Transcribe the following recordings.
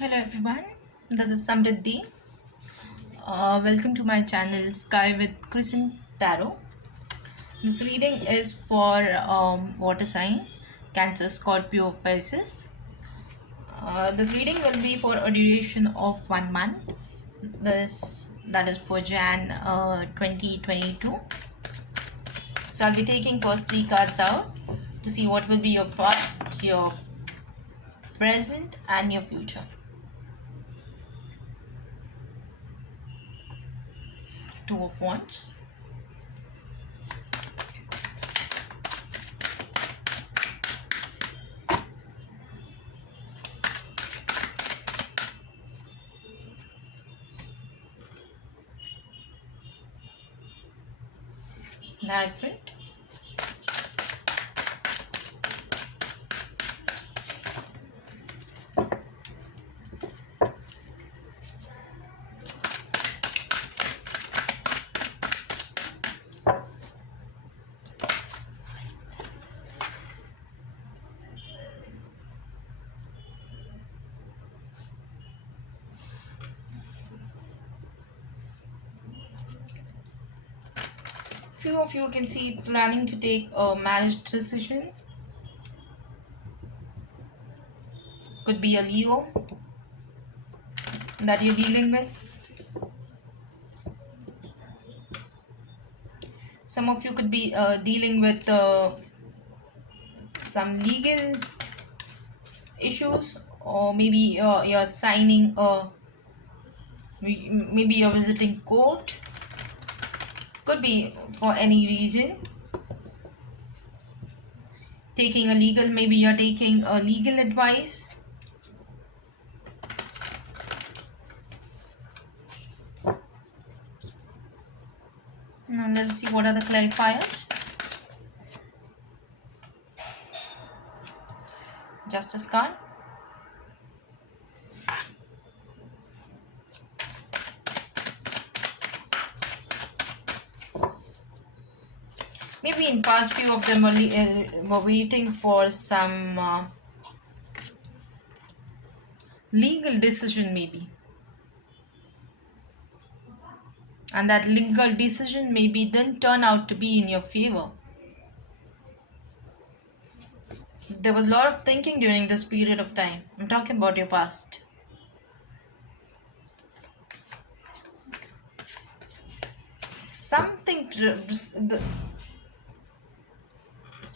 Hello everyone, this is Samriddhi. Welcome to my channel Sky with Crescent Tarot. This reading is for water sign Cancer, Scorpio, Pisces. This reading will be for a duration of 1 month. This that is for Jan 2022. So I'll be taking first three cards out to see what will be your past, your present, and your future. Two of Wands. Hierophant. Few of you can see planning to take a marriage decision. Could be a Leo that you're dealing with. Some of you could be dealing with some legal issues, or maybe you're signing maybe you're visiting court. Could be for any reason. Taking a legal, maybe you're taking a legal advice. Now let's see what are the clarifiers. Justice card. Maybe in past few of them were waiting for some legal decision maybe, and that legal decision maybe didn't turn out to be in your favor. There was a lot of thinking during this period of time. I'm talking about your past.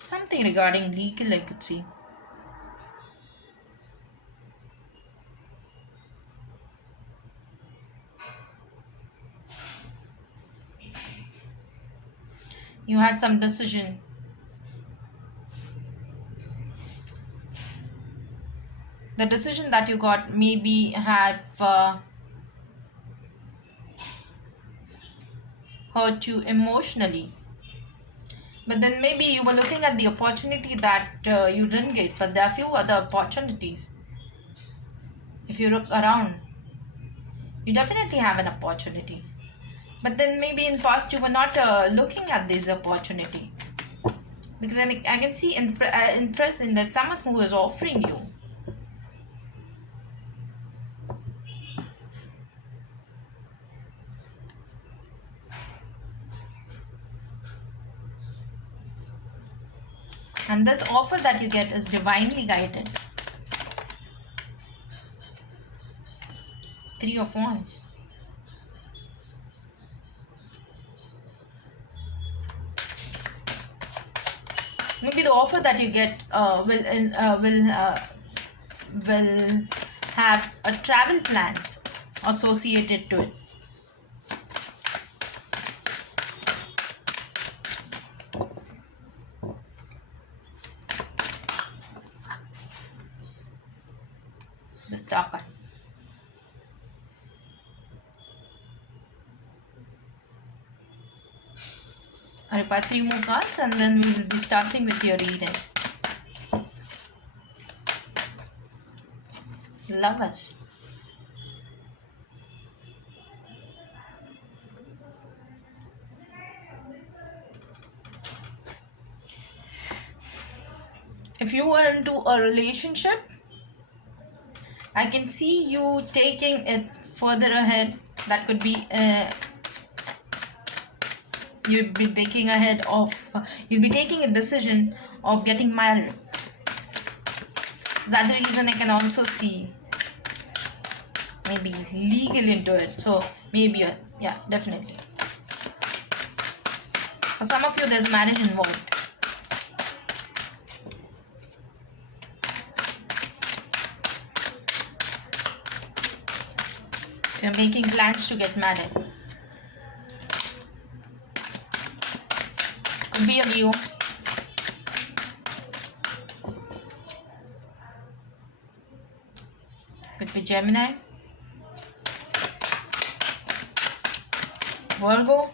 Something regarding legal, I could see. You had some decision. The decision that you got maybe had hurt you emotionally. But then maybe you were looking at the opportunity that you didn't get, but there are few other opportunities. If you look around, you definitely have an opportunity. But then maybe in past you were not looking at this opportunity. Because I can see in present there's someone who is offering you. And this offer that you get is divinely guided. Three of Wands. Maybe the offer that you get will have a travel plans associated to it. The Star card. I require three more cards and then we will be starting with your reading. Lovers. If you were into a relationship, I can see you taking it further ahead. That could be you'll be taking ahead of you'll be taking a decision of getting married. That's the reason I can also see maybe legal into it. So maybe yeah, definitely. For some of you, there's marriage involved. So you're making plans to get married. Could be a Leo. Could be Gemini. Virgo.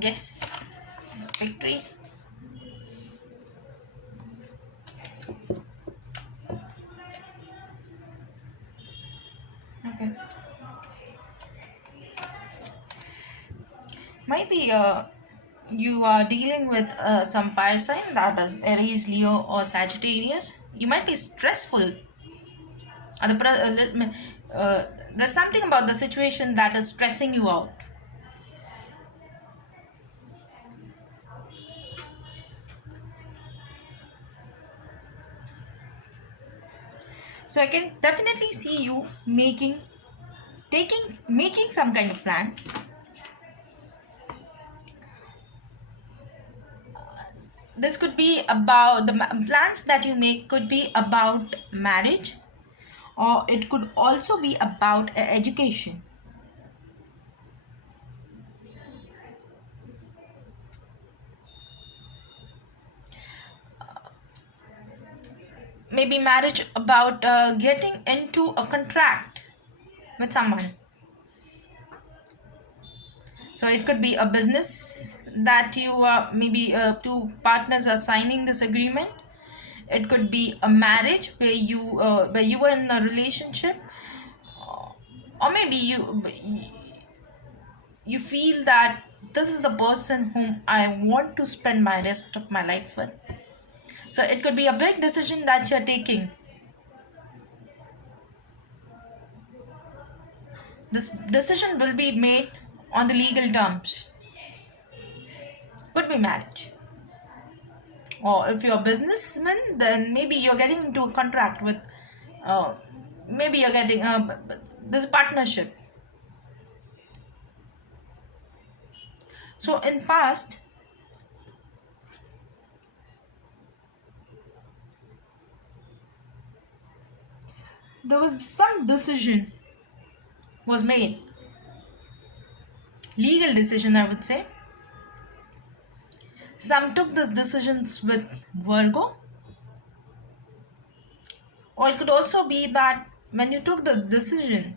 Yes. Victory. Okay. Might be you are dealing with some fire sign, that is Aries, Leo, or Sagittarius. You might be stressful. There's something about the situation that is stressing you out. So I can definitely see you making some kind of plans. This could be about the plans that you make could be about marriage, or it could also be about education. Maybe marriage about getting into a contract with someone. So it could be a business that you maybe two partners are signing this agreement. It could be a marriage where you were in a relationship, or maybe you feel that this is the person whom I want to spend my rest of my life with. So it could be a big decision that you're taking. This decision will be made on the legal terms. Could be marriage. Or if you're a businessman, then maybe you're getting into a contract with, uh, maybe you're getting this partnership. So in past, there was some decision was made, legal decision I would say. Some took these decisions with Virgo, or it could also be that when you took the decision,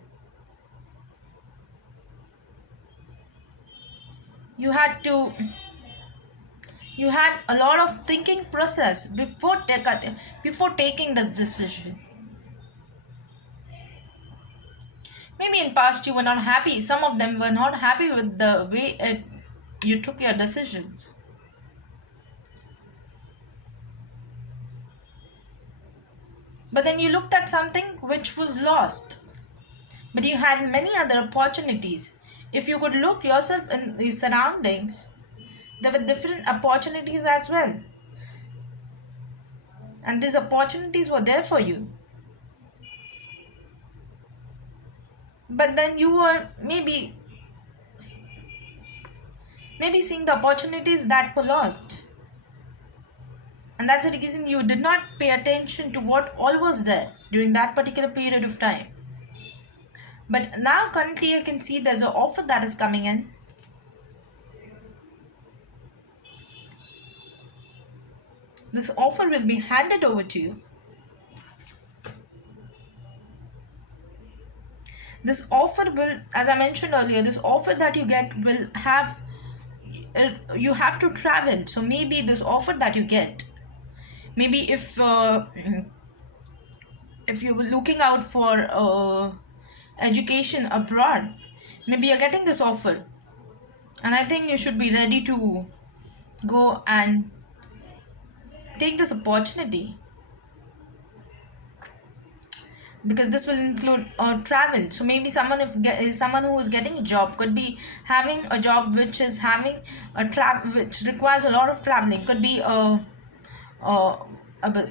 you had to you had a lot of thinking process before taking this decision. Maybe in past you were not happy, some of them were not happy with the way you took your decisions. But then you looked at something which was lost, but you had many other opportunities. If you could look yourself in the surroundings, there were different opportunities as well, and these opportunities were there for you. But then you were maybe seeing the opportunities that were lost, and that's the reason you did not pay attention to what all was there during that particular period of time. But now currently I can see there's an offer that is coming in. This offer will be handed over to you. This offer will, as I mentioned earlier, this offer that you get will have, you have to travel. So maybe this offer that you get, maybe if you're looking out for education abroad, maybe you're getting this offer, and I think you should be ready to go and take this opportunity, because this will include travel. So maybe someone who is getting a job could be having a job which is having which requires a lot of traveling. Could be uh,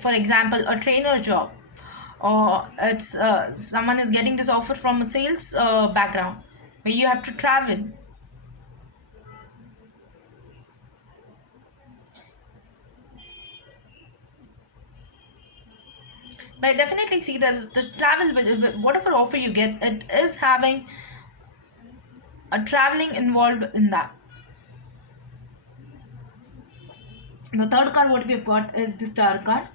for example, a trainer job, or it's someone is getting this offer from a sales background where you have to travel. But I definitely see this the travel, whatever offer you get, it is having a traveling involved in that. The third card what we've got is the star card,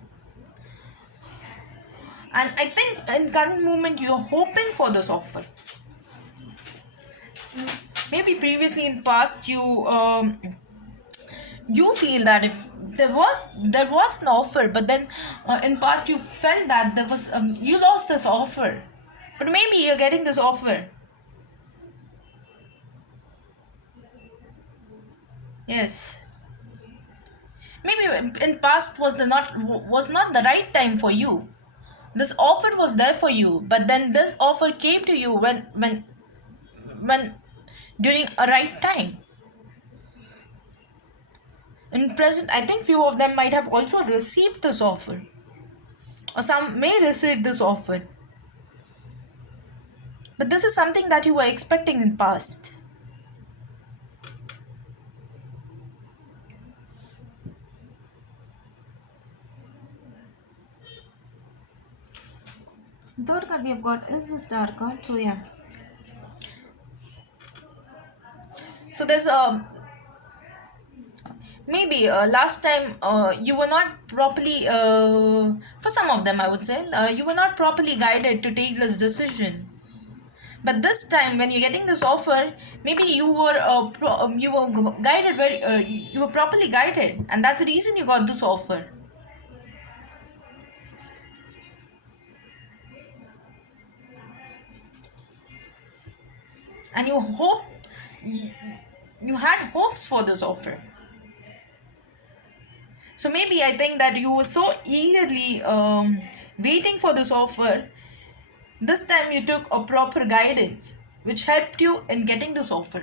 and I think in current moment you're hoping for this offer. Maybe previously in past you feel that if there was an offer, but then in past you felt that there was you lost this offer, but maybe you're getting this offer. Yes, maybe in past was not the right time for you. This offer was there for you, but then this offer came to you when during a right time. In present, I think few of them might have also received this offer, or some may receive this offer, but this is something that you were expecting in past. Third card we have got is the star card. So yeah, so there's a maybe last time you were not properly for some of them I would say you were not properly guided to take this decision. But this time when you're getting this offer, maybe you were guided very you were properly guided, and that's the reason you got this offer. And you had hopes for this offer. So maybe I think that you were so eagerly waiting for this offer. This time you took a proper guidance which helped you in getting this offer.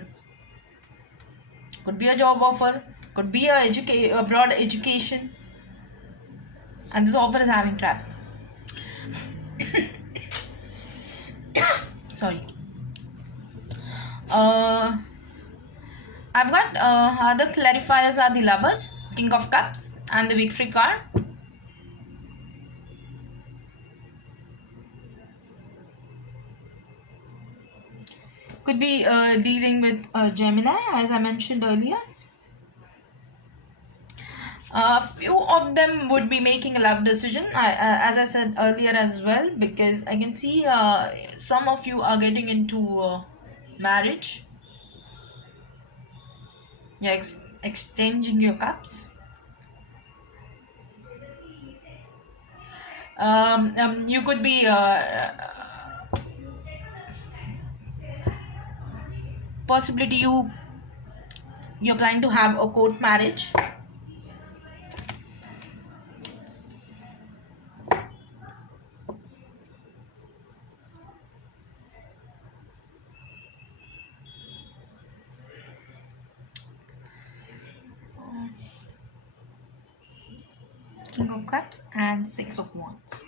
Could be a job offer, could be a broad education, and this offer is having travel. Sorry. Uh, I've got other clarifiers are the lovers, King of Cups, and the victory card. Could be dealing with Gemini, as I mentioned earlier. A few of them would be making a love decision, as I said earlier as well, because I can see some of you are getting into marriage. You're exchanging your cups. You could be possibility you're planning to have a court marriage. King of Cups and Six of Wands.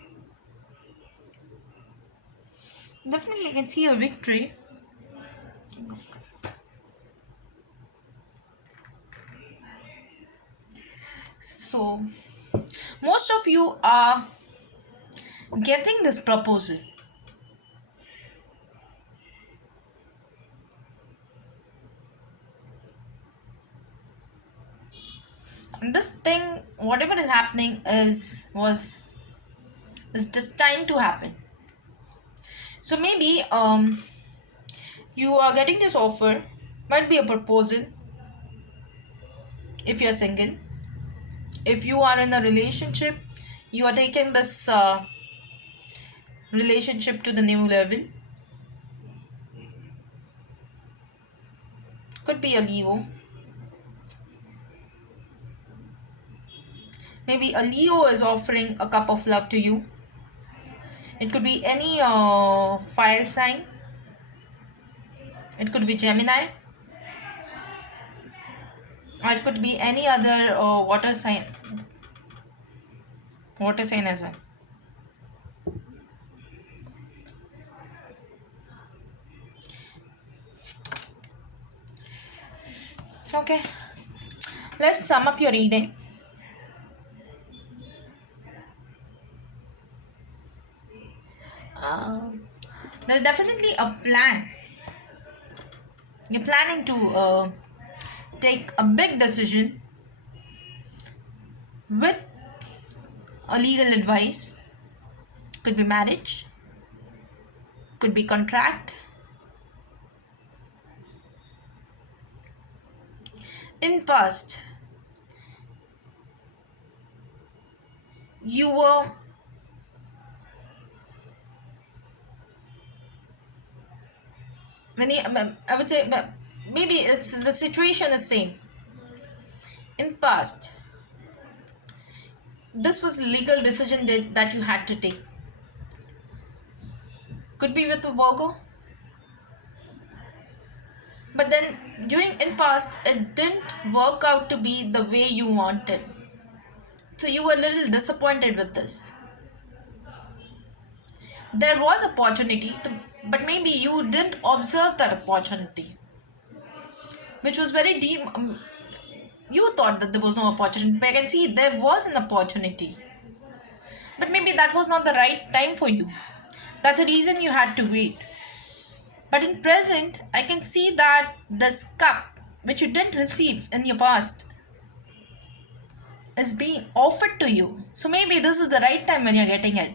Definitely, I can see a victory. King of Cups. So, most of you are getting this proposal. And this thing, whatever is happening, is destined to happen. So maybe you are getting this offer, might be a proposal if you're single. If you are in a relationship, you are taking this relationship to the new level. Could be a Leo. Maybe a Leo is offering a cup of love to you. It could be any fire sign. It could be Gemini. Or it could be any other water sign. Water sign as well. Okay. Let's sum up your reading. There's definitely a plan. You're planning to take a big decision with a legal advice. Could be marriage, could be contract. In past, you were many. I would say maybe it's the situation is same. In past, this was legal decision that you had to take. Could be with a Virgo. But then in past it didn't work out to be the way you wanted. So you were a little disappointed with this. There was opportunity but maybe you didn't observe that opportunity. Which was very deep. You thought that there was no opportunity. But I can see there was an opportunity. But maybe that was not the right time for you. That's the reason you had to wait. But in present, I can see that this cup, which you didn't receive in your past, is being offered to you. So maybe this is the right time when you're getting it.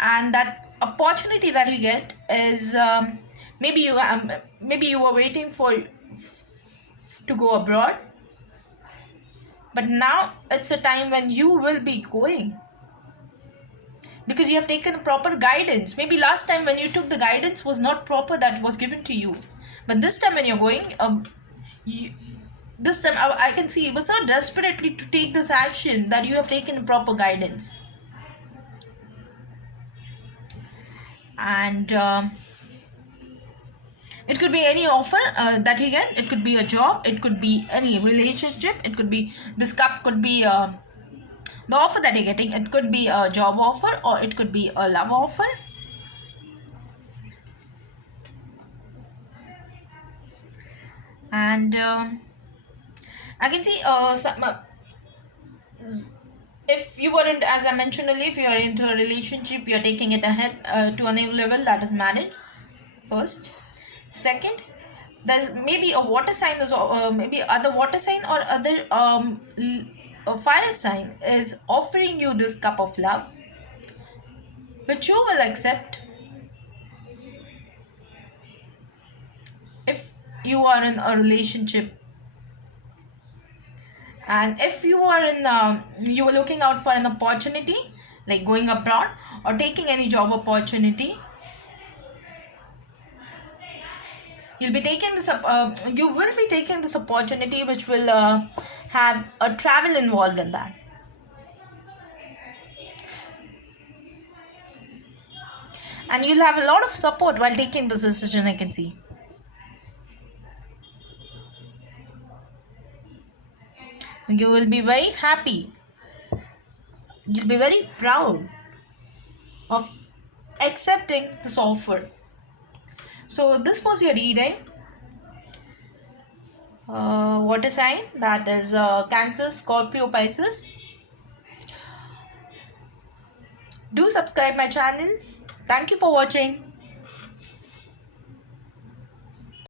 And that opportunity that you get is maybe you were waiting to go abroad. But now it's a time when you will be going. Because you have taken proper guidance. Maybe last time when you took the guidance was not proper that was given to you. But this time when you're going, this time I can see it was so desperately to take this action that you have taken proper guidance. And it could be any offer that you get. It could be a job. It could be any relationship. It could be, this cup could be the offer that you're getting. It could be a job offer or it could be a love offer. And I can see if you weren't, as I mentioned earlier, if you are into a relationship, you're taking it ahead to a new level, that is marriage. First. Second, there's maybe a water sign, maybe other water sign or other a fire sign is offering you this cup of love, which you will accept if you are in a relationship. And if you are you are looking out for an opportunity like going abroad or taking any job opportunity, you will be taking this opportunity which will have a travel involved in that. And you'll have a lot of support while taking this decision, I can see. You will be very happy. You'll be very proud of accepting this offer. So this was your reading. Water sign, that is Cancer, Scorpio, Pisces. Do subscribe my channel. Thank you for watching.